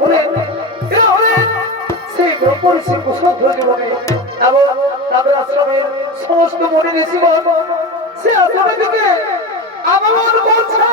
হলেন এরা হলেন সেই ব্রহ্মর সেই কুশধ্ব জীবনে এবং তাদের আশ্রমের সমস্ত মনে ঋষিগণ সে আশ্রমে থেকে আগমন করছে।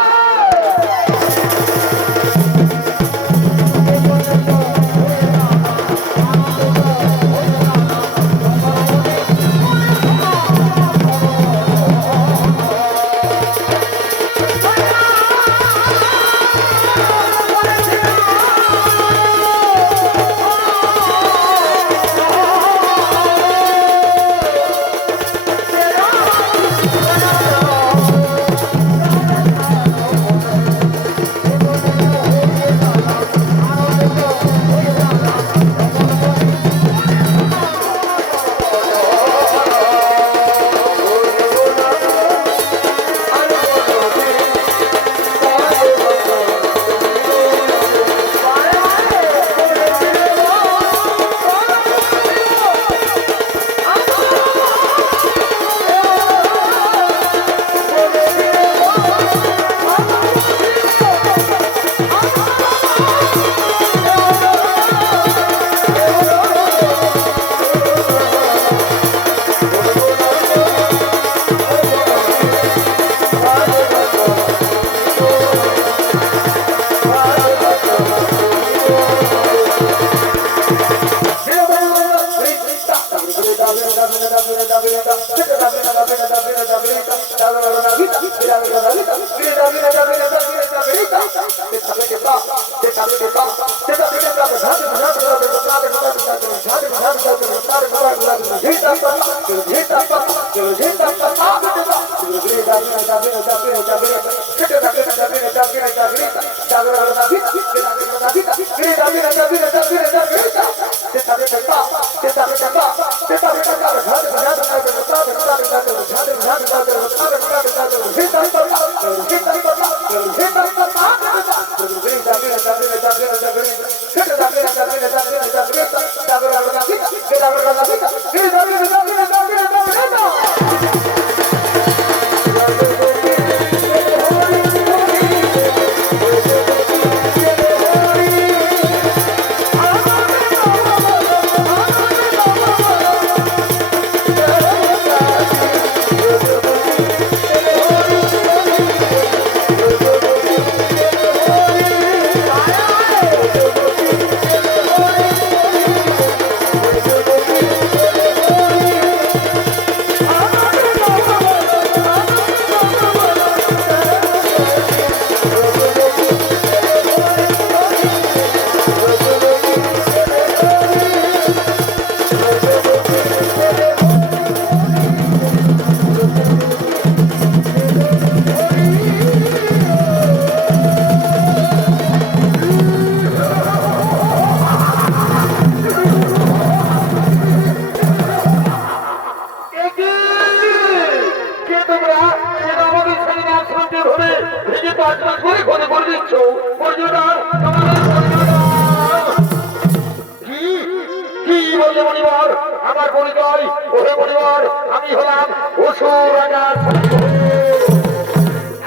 আমার পরিচয় ওহে পরিবার আমি হলাম অসুর রাজার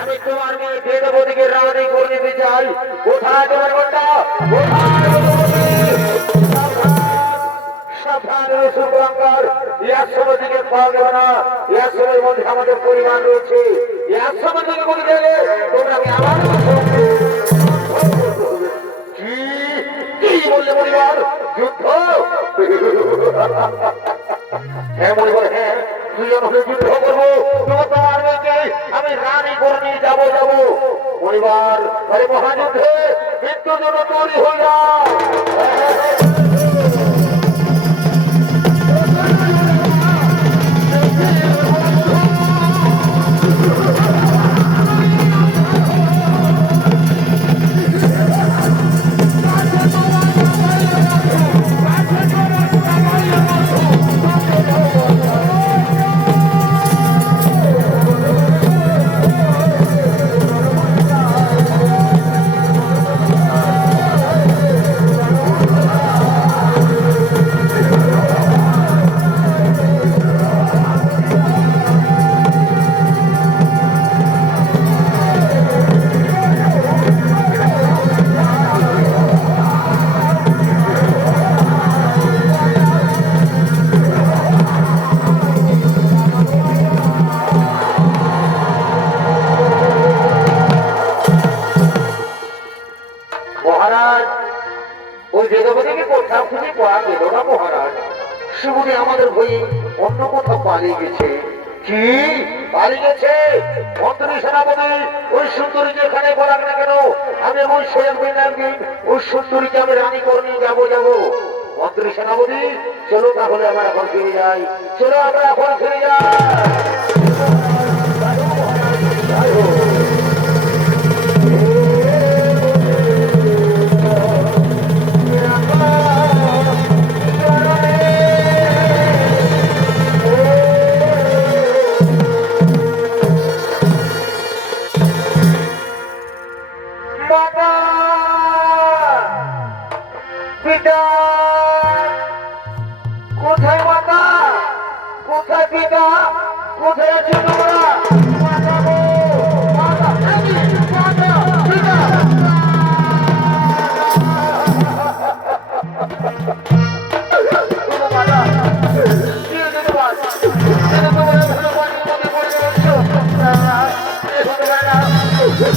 আমি তোমার মেয়ে বেদবতীকে রানী করে দিতে চাই। কোথায় তোমার ঘন্টা? সাবধানে সুরঙ্গার একশো দিকে পাওয়া যাবে না। একশোর মধ্যে আমাদের পরিমাণ রয়েছে। একশো দিকে বলে গেলে তোমরা আমি আমার কি বললে পরিবার? যুদ্ধ? হ্যাঁ পরিবার, হ্যাঁ তুই আমাকে যুদ্ধ করবো। তোমার মেয়েকে আমি রানী করে নিয়ে যাবো পরিবার। আরে মহাযুদ্ধে মৃত্যুর জন্য তৈরি হয়ে যাও। মহারাজ ওই বেদবতীকে কোথাও খুঁজে পাওয়া গেল না মহারাজ। শিবুনি আমাদের হয়ে অন্য কোথাও পালিয়ে গেছে। কি পালিয়ে গেছে? মন্ত্রী সেনাপতি ওই সুন্দরীকে এখানে বলাক না কেন? আমি ওই সোয়াবিন একদিন ওই সুন্দরীকে আমি রানী করে নিয়ে যাবো। মন্ত্রী সেনাপতি চলো তাহলে আমরা এখন ফিরে যাই। চলো আমরা এখন ফিরে যাই। কোথায় মাতা? কোথায় পিতা? কোথায় আছো তোমরা? মাতা গো, মাতা, মাতা, পিতা। মাতা, কি হয়েছে তোমার? তোমরা ভালো পানির মধ্যে পড়ে যাচ্ছো।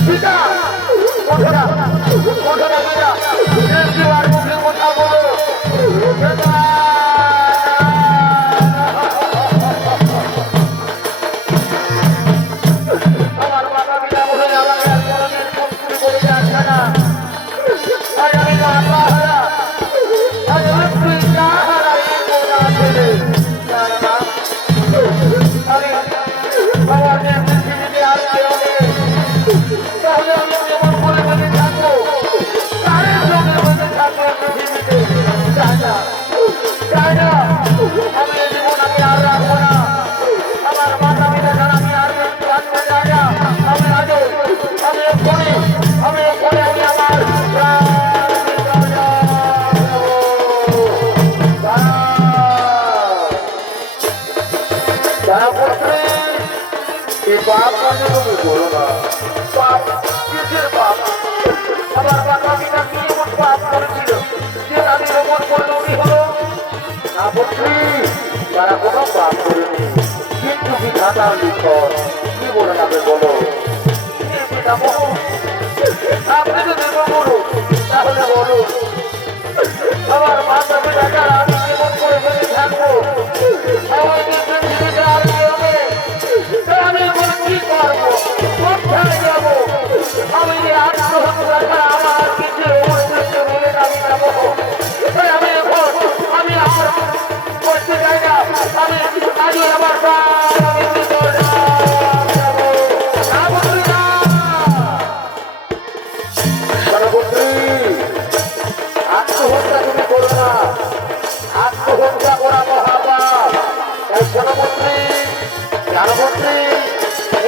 পিতা, কোথায়? কোথায় পিতা? একটু আর মুখে কথা বলো। বাপ মানে তুমি বলো না, বাপ কিসের বাপ? আমার বাবা পিতা কি এমন পাপ করেছিল যে আমি রোপণ করলে উনি হলো না? পুত্রী, তারা কোনো পাপ করেনি, কিন্তু বিধাতার লিখন। কি বলে যাবে বলো? আপনি যদি বলুন তাহলে বলুন, আমার মাতা পিতা যারা আমি কেমন করে ফেলে থাকবো? আমি এখন কি করবো? কোথায় যাবো? আমি আত্মহত্যা ছাড়া আমার কিছু মিলে আমি যাবো। আমি এখন আমি আর করতে চাই না। আমি আজই আমার আমি আত্মহত্যা তুমি করো না। আত্মহত্যা করা মহাপাপ। সেনাপতি জানপত্রী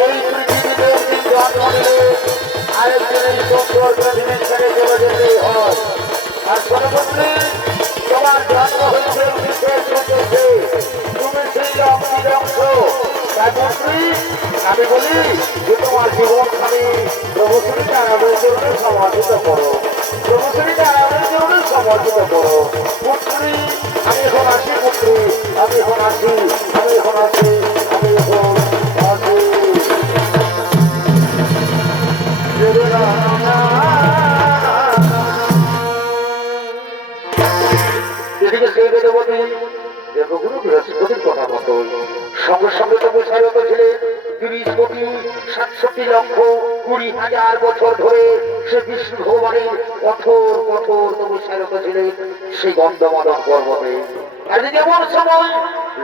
এই পৃথিবীতে একদিন জন্ম নিলে আরেকদিনের সম্পর্ক জিনিস ছেড়ে চলে যেতেই হয়। আর সেনাপতি তোমার জন্ম হয়েছে তুমি সেই অঙ্গির অংশ। তাই মন্ত্রী আমি বলি যে তোমার জীবনখানি প্রভুশ্রী আরামের জন্য সমর্পিত করো। প্রভুশ্রী আরামের জন্য সমর্পিত করো। পুত্রী আমি এখন আসি। পুত্রী আমি এখন আসি। আমি এখন আসি। আমি এখন আসি। এদিকে সেই বেদবতী দেবগুরু বৃহস্পতির কথা মতো সঙ্গে সঙ্গে তো বৈশারত ছিলেন 30,67,20,000 বছর ধরে সে বিষ্ণু ভগবানের কঠোর কঠোর তপস্যারত ছিলেন সেই গন্ধমাদন পর্বতে। আর যেমন সময়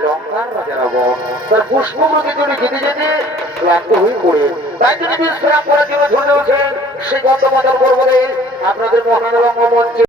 লঙ্কার রাজা রাবণ তার পুষ্পগুলোকে যদি যেতে যেতে ক্লান্ত হয়ে পড়ে, তাই তিনি বিশ্রাম করার জন্য ধরে ওঠেন সেই গন্ধমাদন পর্বতে। আপনাদের মহান রঙ্গমঞ্চে